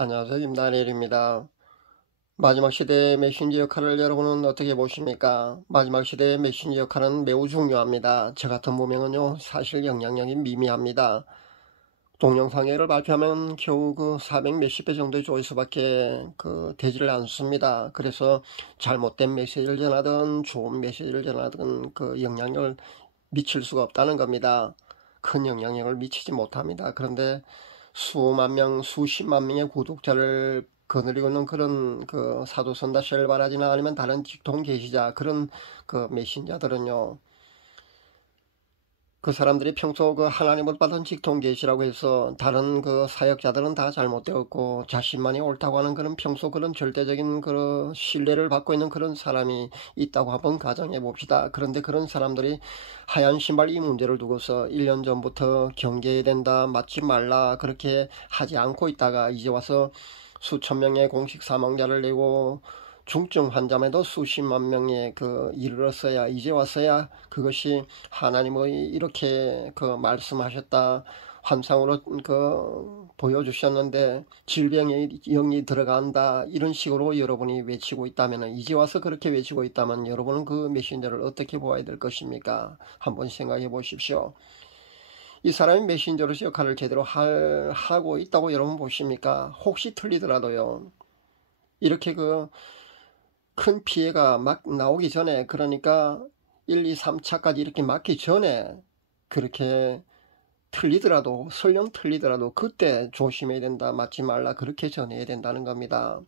안녕하세요. 김다니엘입니다. 마지막 시대의 메신저 역할을 여러분은 어떻게 보십니까? 마지막 시대의 메신저 역할은 매우 중요합니다. 저 같은 무명은요, 사실 영향력이 미미합니다. 동영상회를 발표하면 겨우 400 몇십 배 정도의 조회수밖에 되지를 않습니다. 그래서 잘못된 메시지를 전하든 좋은 메시지를 전하든 영향력을 미칠 수가 없다는 겁니다. 큰 영향력을 미치지 못합니다. 그런데 수만 명, 수십만 명의 구독자를 거느리고 있는 그런 사도선다 쉘바라지나 아니면 다른 직통 계시자 그런 메신저들은요, 그 사람들이 평소 하나님을 받은 직통 계시라고 해서 다른 사역자들은 다 잘못되었고 자신만이 옳다고 하는 그런 평소 그런 절대적인 신뢰를 받고 있는 그런 사람이 있다고 한번 가정해 봅시다. 그런데 그런 사람들이 하얀 신발 이 문제를 두고서 1년 전부터 경계해야 된다, 맞지 말라 그렇게 하지 않고 있다가 이제 와서 수천 명의 공식 사망자를 내고 중증 환자에도 수십만 명에 이르렀어야 이제 와서야 그것이 하나님의 이렇게 말씀하셨다 환상으로 보여주셨는데 질병의 영이 들어간다 이런 식으로 여러분이 외치고 있다면 이제 와서 그렇게 외치고 있다면 여러분은 그 메신저를 어떻게 보아야 될 것입니까? 한번 생각해 보십시오. 이 사람이 메신저로서 역할을 제대로 하고 있다고 여러분 보십니까? 혹시 틀리더라도요, 이렇게 큰 피해가 막 나오기 전에, 그러니까 1, 2, 3차까지 이렇게 맞기 전에 그렇게 틀리더라도, 설령 틀리더라도 그때 조심해야 된다, 맞지 말라 그렇게 전해야 된다는 겁니다.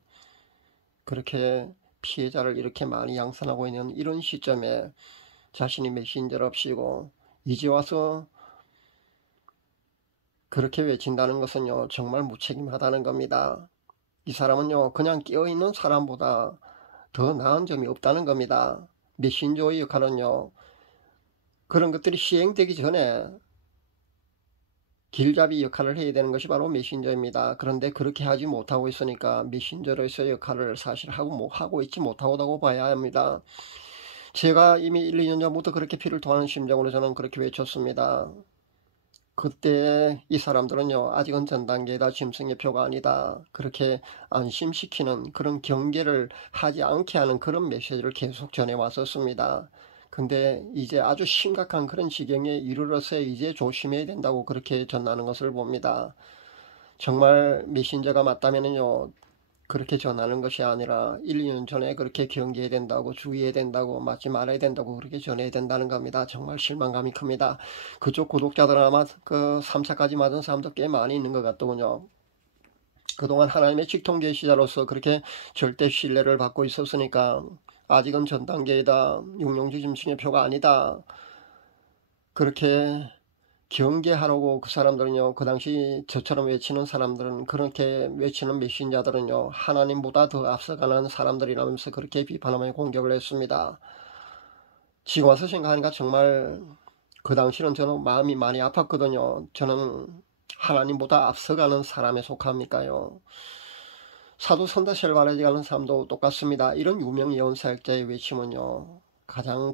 그렇게 피해자를 이렇게 많이 양산하고 있는 이런 시점에 자신이 메신저랍시고 이제 와서 그렇게 외친다는 것은요, 정말 무책임하다는 겁니다. 이 사람은요, 그냥 깨어있는 사람보다 더 나은 점이 없다는 겁니다. 메신저의 역할은요, 그런 것들이 시행되기 전에 길잡이 역할을 해야 되는 것이 바로 메신저입니다. 그런데 그렇게 하지 못하고 있으니까 메신저로서의 역할을 사실 하고 있지 못하다고 봐야 합니다. 제가 이미 1, 2년 전부터 그렇게 피를 토하는 심정으로 저는 그렇게 외쳤습니다. 그때 이 사람들은요, 아직은 전 단계다, 짐승의 표가 아니다, 그렇게 안심시키는 그런 경계를 하지 않게 하는 그런 메시지를 계속 전해왔었습니다. 근데 이제 아주 심각한 그런 지경에 이르러서 이제 조심해야 된다고 그렇게 전하는 것을 봅니다. 정말 메신저가 맞다면요, 그렇게 전하는 것이 아니라 1, 2년 전에 그렇게 경계해야 된다고, 주의해야 된다고, 맞지 말아야 된다고 그렇게 전해야 된다는 겁니다. 정말 실망감이 큽니다. 그쪽 구독자들 아마 3차까지 맞은 사람도 꽤 많이 있는 것 같더군요. 그동안 하나님의 직통 계시자로서 그렇게 절대 신뢰를 받고 있었으니까 아직은 전 단계이다, 육룡지 짐승의 표가 아니다, 그렇게 경계하라고 그 사람들은요, 그 당시 저처럼 외치는 사람들은, 그렇게 외치는 메신저들은요, 하나님보다 더 앞서가는 사람들이라면서 그렇게 비판하며 공격을 했습니다. 지금 와서 생각하니까 정말 그 당시는 저는 마음이 많이 아팠거든요. 저는 하나님보다 앞서가는 사람에 속합니까요? 사도 선다 셀바레지 가는 사람도 똑같습니다. 이런 유명 예언사역자의 외침은요, 가장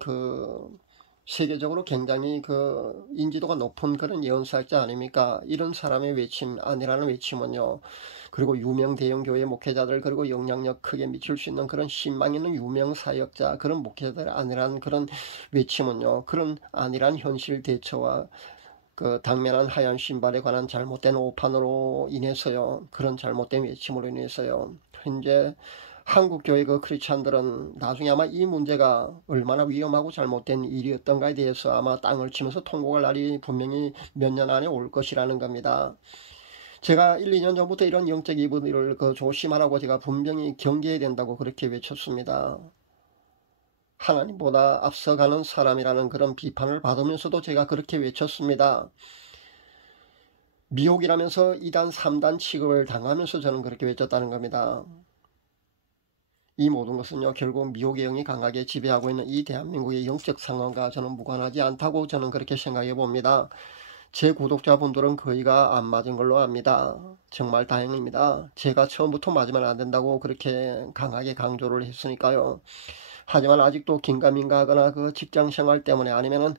세계적으로 굉장히 인지도가 높은 그런 예언사역자 아닙니까? 이런 사람의 외침, 아니라는 외침은요, 그리고 유명 대형교회 목회자들, 그리고 영향력 크게 미칠 수 있는 그런 신망 있는 유명 사역자, 그런 목회자들 아니라는 그런 외침은요, 그런 아니란 현실 대처와 당면한 하얀 신발에 관한 잘못된 오판으로 인해서요, 그런 잘못된 외침으로 인해서요, 현재 한국교회 크리스찬들은 나중에 아마 이 문제가 얼마나 위험하고 잘못된 일이었던가에 대해서 아마 땅을 치면서 통곡할 날이 분명히 몇 년 안에 올 것이라는 겁니다. 제가 1, 2년 전부터 이런 영적 이분을 조심하라고 제가 분명히 경계해야 된다고 그렇게 외쳤습니다. 하나님보다 앞서가는 사람이라는 그런 비판을 받으면서도 제가 그렇게 외쳤습니다. 미혹이라면서 2단, 3단 취급을 당하면서 저는 그렇게 외쳤다는 겁니다. 이 모든 것은요, 결국 미혹의 영이 강하게 지배하고 있는 이 대한민국의 영적 상황과 저는 무관하지 않다고 저는 그렇게 생각해 봅니다. 제 구독자분들은 거의가 안 맞은 걸로 압니다. 정말 다행입니다. 제가 처음부터 맞으면 안 된다고 그렇게 강하게 강조를 했으니까요. 하지만 아직도 긴가민가 하거나 직장 생활 때문에 아니면은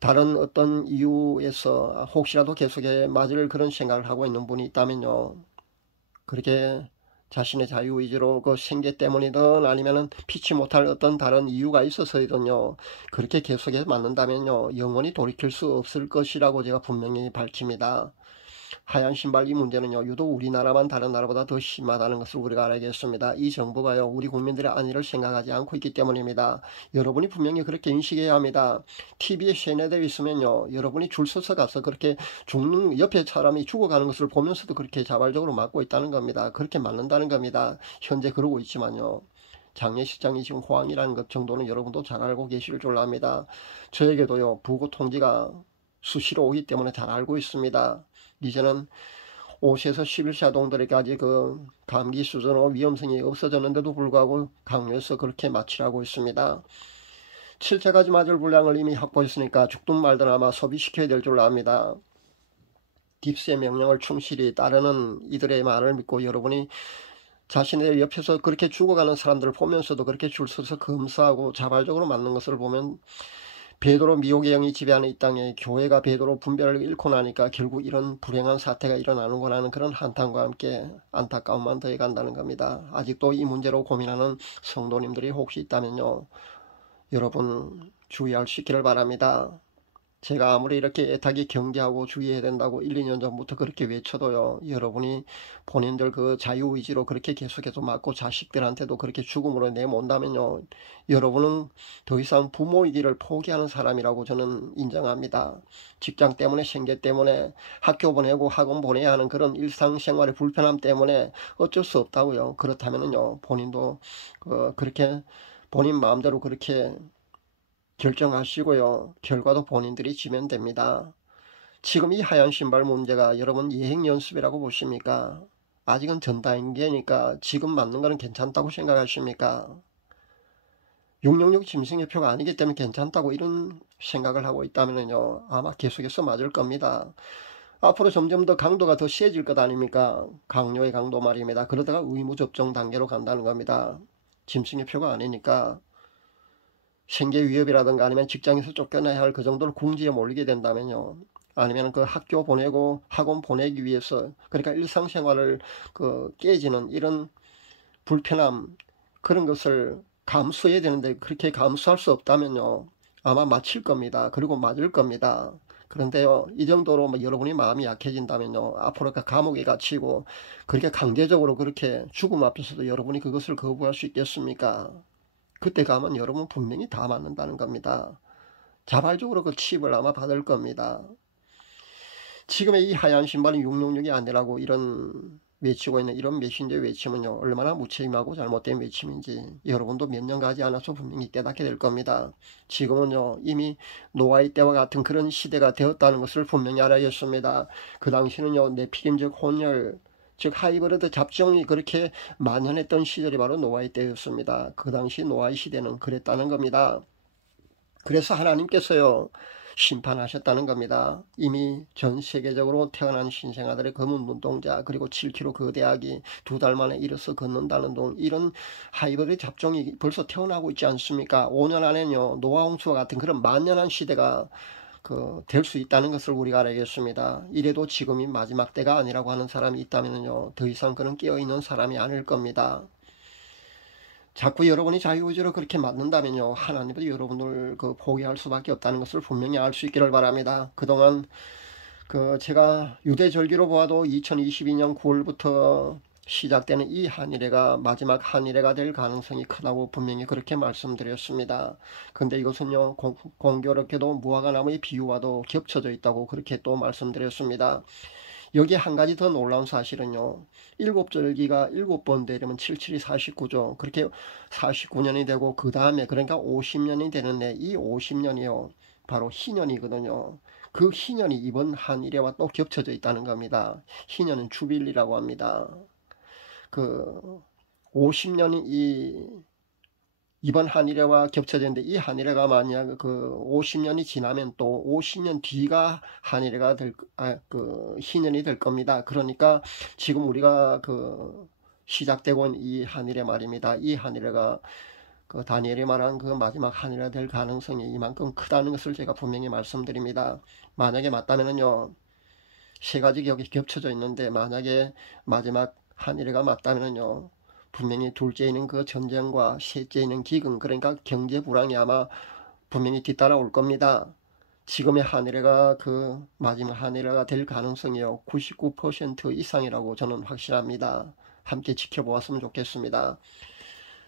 다른 어떤 이유에서 혹시라도 계속해 맞을 그런 생각을 하고 있는 분이 있다면요, 그렇게 자신의 자유의지로 그 생계 때문이든 아니면은 피치 못할 어떤 다른 이유가 있어서이든요, 그렇게 계속해서 맞는다면요, 영원히 돌이킬 수 없을 것이라고 제가 분명히 밝힙니다. 하얀 신발 이 문제는요, 유독 우리나라만 다른 나라보다 더 심하다는 것을 우리가 알아야겠습니다. 이 정부가요, 우리 국민들의 안위를 생각하지 않고 있기 때문입니다. 여러분이 분명히 그렇게 인식해야 합니다. TV에 세뇌되어 있으면요, 여러분이 줄 서서 가서 그렇게 죽는, 옆에 사람이 죽어가는 것을 보면서도 그렇게 자발적으로 맞고 있다는 겁니다. 그렇게 맞는다는 겁니다. 현재 그러고 있지만요, 장례식장이 지금 호황이라는 것 정도는 여러분도 잘 알고 계실 줄 압니다. 저에게도요, 부고 통지가 수시로 오기 때문에 잘 알고 있습니다. 이제는 5세에서 11세 아동들에까지 그 감기 수준으로 위험성이 없어졌는데도 불구하고 강요해서 그렇게 마취하고 있습니다. 7차까지 맞을 분량을 이미 확보했으니까 죽든 말든 아마 소비시켜야 될 줄 압니다. 딥스의 명령을 충실히 따르는 이들의 말을 믿고 여러분이 자신의 옆에서 그렇게 죽어가는 사람들을 보면서도 그렇게 줄 서서 검사하고 자발적으로 맞는 것을 보면, 베드로 미혹의 영이 지배하는 이 땅에 교회가 베드로 분별을 잃고 나니까 결국 이런 불행한 사태가 일어나는구나 하는 그런 한탄과 함께 안타까움만 더해간다는 겁니다. 아직도 이 문제로 고민하는 성도님들이 혹시 있다면요, 여러분 주의할 수 있기를 바랍니다. 제가 아무리 이렇게 애타게 경계하고 주의해야 된다고 1, 2년 전부터 그렇게 외쳐도요, 여러분이 본인들 그 자유의지로 그렇게 계속해서 맞고 자식들한테도 그렇게 죽음으로 내몬다면요, 여러분은 더 이상 부모이기를 포기하는 사람이라고 저는 인정합니다. 직장 때문에, 생계 때문에, 학교 보내고 학원 보내야 하는 그런 일상생활의 불편함 때문에 어쩔 수 없다고요. 그렇다면요, 본인도 그렇게 본인 마음대로 그렇게 결정하시고요, 결과도 본인들이 지면 됩니다. 지금 이 하얀 신발 문제가 여러분 예행 연습이라고 보십니까? 아직은 전 단계니까 지금 맞는 거는 괜찮다고 생각하십니까? 666 짐승의표가 아니기 때문에 괜찮다고 이런 생각을 하고 있다면요, 아마 계속해서 맞을 겁니다. 앞으로 점점 더 강도가 더 세질 것 아닙니까? 강요의 강도 말입니다. 그러다가 의무접종 단계로 간다는 겁니다. 짐승의표가 아니니까 생계 위협이라든가 아니면 직장에서 쫓겨나야 할 그 정도로 궁지에 몰리게 된다면요, 아니면 그 학교 보내고 학원 보내기 위해서, 그러니까 일상생활을 깨지는 이런 불편함, 그런 것을 감수해야 되는데 그렇게 감수할 수 없다면요, 아마 맞힐 겁니다. 그리고 맞을 겁니다. 그런데요, 이 정도로 여러분이 마음이 약해진다면요, 앞으로 감옥에 갇히고 그렇게 강제적으로 그렇게 죽음 앞에서도 여러분이 그것을 거부할 수 있겠습니까? 그때 가면 여러분 분명히 다 맞는다는 겁니다. 자발적으로 그 칩을 아마 받을 겁니다. 지금의 이 하얀 신발은 666이 아니라고 이런 외치고 있는 이런 메신저 외침은요, 얼마나 무책임하고 잘못된 외침인지 여러분도 몇 년 가지 않아서 분명히 깨닫게 될 겁니다. 지금은요, 이미 노아의 때와 같은 그런 시대가 되었다는 것을 분명히 알아야겠습니다. 그 당시는요, 네피림 즉 혼혈, 즉 하이브리드 잡종이 그렇게 만연했던 시절이 바로 노아의 때였습니다. 그 당시 노아의 시대는 그랬다는 겁니다. 그래서 하나님께서요, 심판하셨다는 겁니다. 이미 전 세계적으로 태어난 신생아들의 검은 눈동자, 그리고 7kg 거대아기 2달 만에 일어서 걷는다는 동, 이런 하이브리드 잡종이 벌써 태어나고 있지 않습니까? 5년 안에는요, 노아 홍수와 같은 그런 만연한 시대가 될 수 있다는 것을 우리가 알아야겠습니다. 이래도 지금이 마지막 때가 아니라고 하는 사람이 있다면요, 더 이상 그는 깨어있는 사람이 아닐 겁니다. 자꾸 여러분이 자유의지로 그렇게 맞는다면요, 하나님도 여러분을 포기할 수밖에 없다는 것을 분명히 알 수 있기를 바랍니다. 그동안 제가 유대절기로 보아도 2022년 9월부터 시작되는 이 한일회가 마지막 한일회가 될 가능성이 크다고 분명히 그렇게 말씀드렸습니다. 근데 이것은요, 공교롭게도 무화과나무의 비유와도 겹쳐져 있다고 그렇게 또 말씀드렸습니다. 여기에 한 가지 더 놀라운 사실은요, 7절기가 7번 되려면 77이 49죠. 그렇게 49년이 되고 그 다음에 그러니까 50년이 되는데, 이 50년이요, 바로 희년이거든요. 그 희년이 이번 한일회와 또 겹쳐져 있다는 겁니다. 희년은 주빌리라고 합니다. 50년이 이번 한일회와 겹쳐지는데, 이 한일회가 만약 50년이 지나면 또 50년 뒤가 한일회가 희년이 될 겁니다. 그러니까 지금 우리가 시작되고 있는 이 한일회 말입니다. 이 한일회가 다니엘이 말한 마지막 한일회가 될 가능성이 이만큼 크다는 것을 제가 분명히 말씀드립니다. 만약에 맞다면요, 세 가지 격이 겹쳐져 있는데, 만약에 마지막 한 일회가 맞다면요, 분명히 둘째에는 그 전쟁과 셋째에는 기근, 그러니까 경제 불황이 아마 분명히 뒤따라올 겁니다. 지금의 한 일회가 그 마지막 한 일회가 될 가능성이요 99% 이상이라고 저는 확신합니다. 함께 지켜보았으면 좋겠습니다.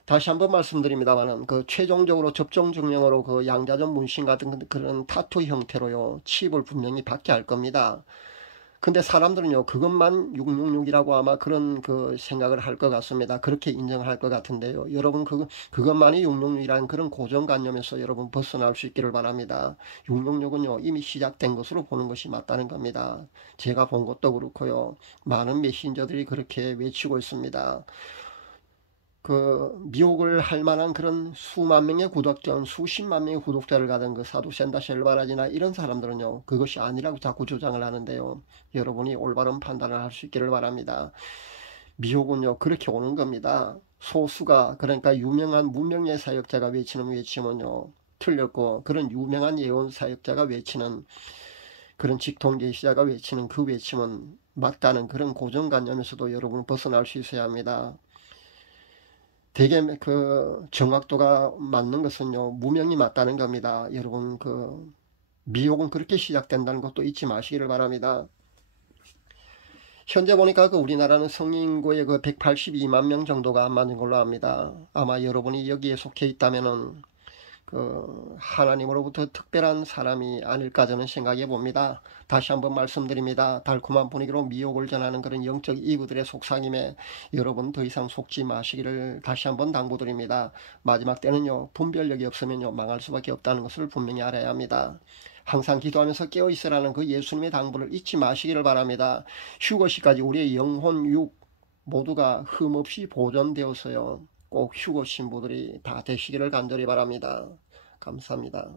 다시 한번 말씀드립니다만은 그 최종적으로 접종 증명으로 그 양자전 문신 같은 그런 타투 형태로요 칩을 분명히 받게 할 겁니다. 근데 사람들은요 그것만 666이라고 아마 그런 그 생각을 할 것 같습니다. 그렇게 인정할 것 같은데요. 여러분 그것만이 666이라는 그런 고정관념에서 여러분 벗어날 수 있기를 바랍니다. 666은요 이미 시작된 것으로 보는 것이 맞다는 겁니다. 제가 본 것도 그렇고요. 많은 메신저들이 그렇게 외치고 있습니다. 그 미혹을 할 만한 그런 수만 명의 구독자, 수십만 명의 구독자를 가진 그 사두 센다시 엘바라지나 이런 사람들은요 그것이 아니라고 자꾸 주장을 하는데요, 여러분이 올바른 판단을 할 수 있기를 바랍니다. 미혹은요 그렇게 오는 겁니다. 소수가, 그러니까 유명한 무명예 사역자가 외치는 외침은요 틀렸고, 그런 유명한 예언 사역자가 외치는, 그런 직통제시자가 외치는 그 외침은 맞다는 그런 고정관념에서도 여러분 벗어날 수 있어야 합니다. 되게 그 정확도가 맞는 것은요 무명이 맞다는 겁니다. 여러분 그 미혹은 그렇게 시작된다는 것도 잊지 마시기를 바랍니다. 현재 보니까 그 우리나라는 성인 인구의 그 182만 명 정도가 안 맞는 걸로 압니다. 아마 여러분이 여기에 속해 있다면은 그 하나님으로부터 특별한 사람이 아닐까 저는 생각해 봅니다. 다시 한번 말씀드립니다. 달콤한 분위기로 미혹을 전하는 그런 영적 이구들의 속삭임에 여러분 더 이상 속지 마시기를 다시 한번 당부드립니다. 마지막 때는요 분별력이 없으면요 망할 수밖에 없다는 것을 분명히 알아야 합니다. 항상 기도하면서 깨어있으라는 그 예수님의 당부를 잊지 마시기를 바랍니다. 휴거 시까지 우리의 영혼 육 모두가 흠없이 보존되어서요 꼭 휴거 신부들이 다 되시기를 간절히 바랍니다. 감사합니다.